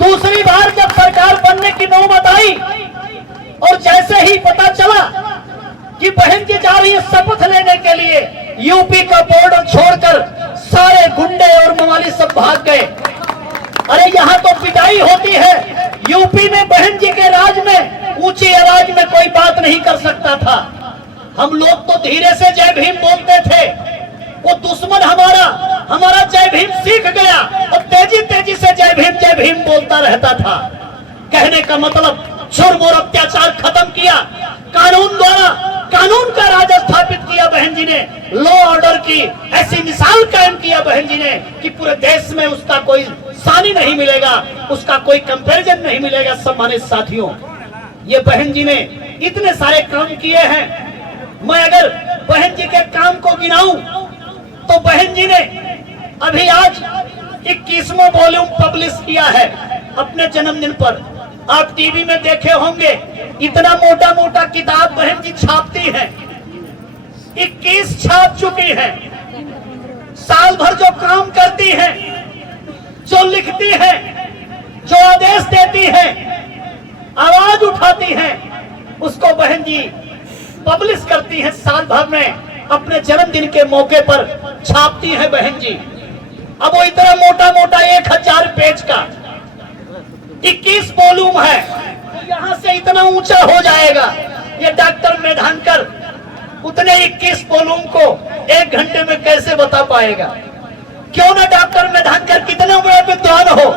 दूसरी बार जब सरकार बनने की नौबत आई और जैसे ही पता चला कि बहन जी जा रही है शपथ लेने के लिए, यूपी का बॉर्डर छोड़कर सारे गुंडे और मवाली सब भाग गए। अरे यहाँ तो पिटाई होती है, यूपी में बहन जी के राज में ऊंची आवाज में कोई बात नहीं कर सकता था। हम लोग तो धीरे से जय भीम बोलते थे, वो दुश्मन हमारा जय भीम सीख गया और तेजी तेजी से जय भीम बोलता रहता था। कहने का मतलब जुर्म और अत्याचार खत्म किया, कानून द्वारा कानून का राज स्थापित किया बहन जी ने, लॉ ऑर्डर की ऐसी मिसाल कायम किया बहन जी ने कि पूरे देश में उसका कोई सानी नहीं मिलेगा, उसका कोई कंपैरिजन नहीं मिलेगा। सम्मानित साथियों, ये बहन जी ने इतने सारे काम किए हैं। मैं अगर बहन जी के काम को गिनाऊं तो बहन जी ने अभी आज 21वां वॉल्यूम पब्लिश किया है अपने जन्मदिन पर। आप टीवी में देखे होंगे, इतना मोटा मोटा किताब बहन जी छापती हैं, 21 छाप चुकी हैं। साल भर जो काम करती हैं, जो लिखती हैं, जो आदेश देती हैं, आवाज उठाती हैं, उसको बहन जी पब्लिश करती हैं। साल भर में अपने जन्मदिन के मौके पर छापती है बहन जी। अब वो इतना मोटा मोटा 1000 पेज का 21 वॉल्यूम है, तो यहाँ से इतना ऊंचा हो जाएगा। ये डॉक्टर मेधांकर उतने 21 वॉल्यूम को 1 घंटे में कैसे बता पाएगा? क्यों ना डॉक्टर मेधांकर कितने बड़े विद्वान हो,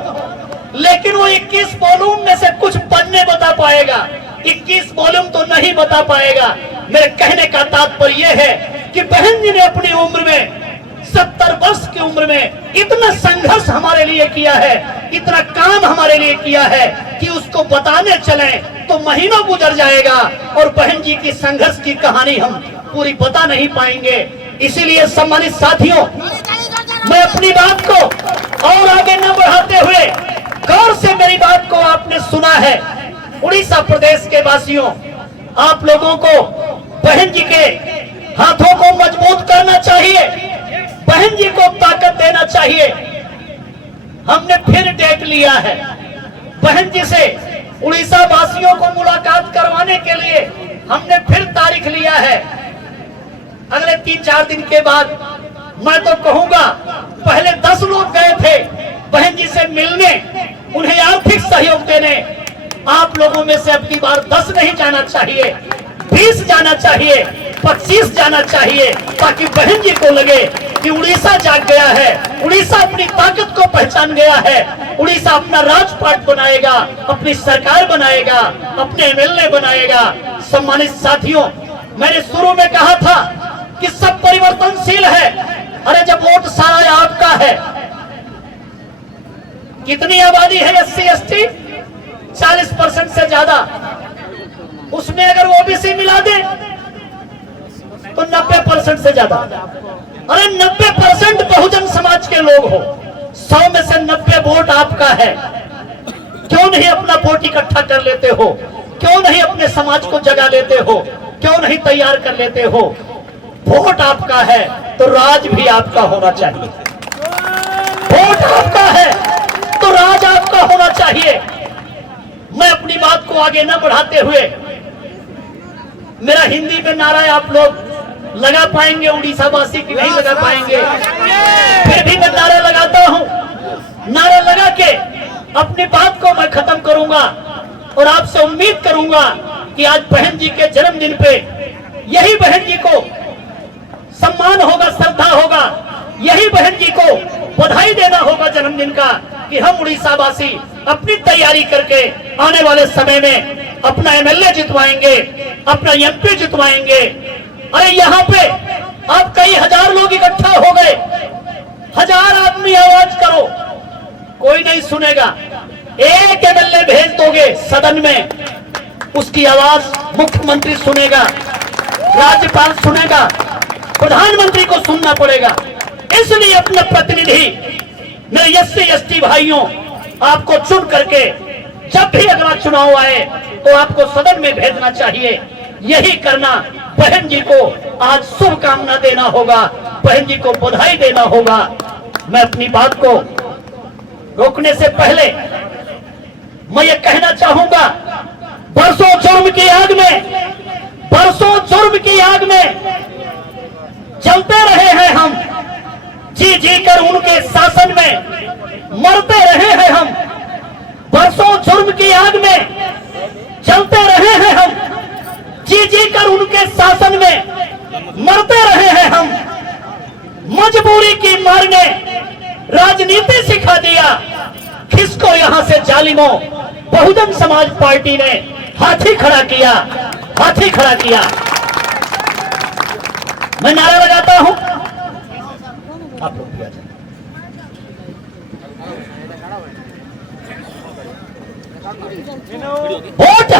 लेकिन वो 21 वॉल्यूम में से कुछ पन्ने बता पाएगा, 21 वॉल्यूम तो नहीं बता पाएगा। मेरे कहने का तात्पर्य यह है कि बहन जी ने अपनी उम्र में 70 वर्ष की उम्र में इतना संघर्ष हमारे लिए किया है, इतना काम हमारे लिए किया है कि उसको बताने चले तो महीनों गुजर जाएगा और बहन जी की संघर्ष की कहानी हम पूरी बता नहीं पाएंगे। इसीलिए सम्मानित साथियों, मैं अपनी बात को और आगे न बढ़ाते हुए, गौर से मेरी बात को आपने सुना है। उड़ीसा प्रदेश के वासियों, आप लोगों को बहन जी के हाथों को मजबूत करना चाहिए, बहन जी को ताकत देना चाहिए। हमने फिर डेट लिया है बहन जी से, उड़ीसा वासियों को मुलाकात करवाने के लिए हमने फिर तारीख लिया है। अगले 3-4 दिन के बाद मैं तो कहूंगा, पहले 10 लोग गए थे बहन जी से मिलने, उन्हें आर्थिक सहयोग देने। आप लोगों में से अब की बार 10 नहीं जाना चाहिए, 20 जाना चाहिए, 25 जाना चाहिए, ताकि बहन जी को लगे कि उड़ीसा जाग गया है, उड़ीसा अपनी ताकत को पहचान गया है, उड़ीसा अपना राजपाट बनाएगा, अपनी सरकार बनाएगा, अपने एमएलए बनाएगा। सम्मानित साथियों, मैंने शुरू में कहा था कि सब परिवर्तनशील है। अरे जब वोट सारा आपका है, कितनी आबादी है SC ST? 40% से ज्यादा। उसमें अगर ओबीसी मिला दे तो 90% से ज्यादा। अरे 90% बहुजन समाज के लोग हो, 100 में से 90 वोट आपका है। क्यों नहीं अपना वोट इकट्ठा कर लेते हो? क्यों नहीं अपने समाज को जगा लेते हो? क्यों नहीं तैयार कर लेते हो? वोट आपका है तो राज भी आपका होना चाहिए। वोट आपका है तो राज आपका होना चाहिए। मैं अपनी बात को आगे न बढ़ाते हुए, मेरा हिंदी में नारा आप लोग लगा पाएंगे, उड़ीसा वासी की नहीं लगा पाएंगे, फिर भी मैं नारा लगाता हूं। नारा लगा के अपनी बात को मैं खत्म करूंगा और आपसे उम्मीद करूंगा कि आज बहन जी के जन्मदिन पे यही बहन जी को सम्मान होगा, श्रद्धा होगा, यही बहन जी को बधाई देना होगा जन्मदिन का, कि हम उड़ीसा वासी अपनी तैयारी करके आने वाले समय में अपना एमएलए जितवाएंगे, अपना एमपी जितवाएंगे। अरे यहाँ पे आप कई हजार लोग इकट्ठा हो गए, 1000 आदमी आवाज करो, कोई नहीं सुनेगा। एक एमएलए भेज दोगे सदन में, उसकी आवाज मुख्यमंत्री सुनेगा, राज्यपाल सुनेगा, प्रधानमंत्री को सुनना पड़ेगा। इसलिए अपने प्रतिनिधि मेरे SC/ST भाइयों, आपको चुन करके जब भी अगला चुनाव आए तो आपको सदन में भेजना चाहिए। यही करना, बहन जी को आज शुभकामना देना होगा, बहन जी को बधाई देना होगा। मैं अपनी बात को रोकने से पहले मैं ये कहना चाहूंगा, बरसों जुर्म की आग में जलते रहे हैं हम, जी जी कर उनके शासन में मरते रहे हैं हम। बरसों जुर्म की आग में जलते रहे हैं हम, जी जी कर उनके शासन में मरते रहे हैं हम। मजबूरी की मार ने राजनीति सिखा दिया, किसको यहां से जालिमों बहुजन समाज पार्टी ने हाथी खड़ा किया। मैं नारा लगाता हूं, आप लोग भी आ जाए। वोट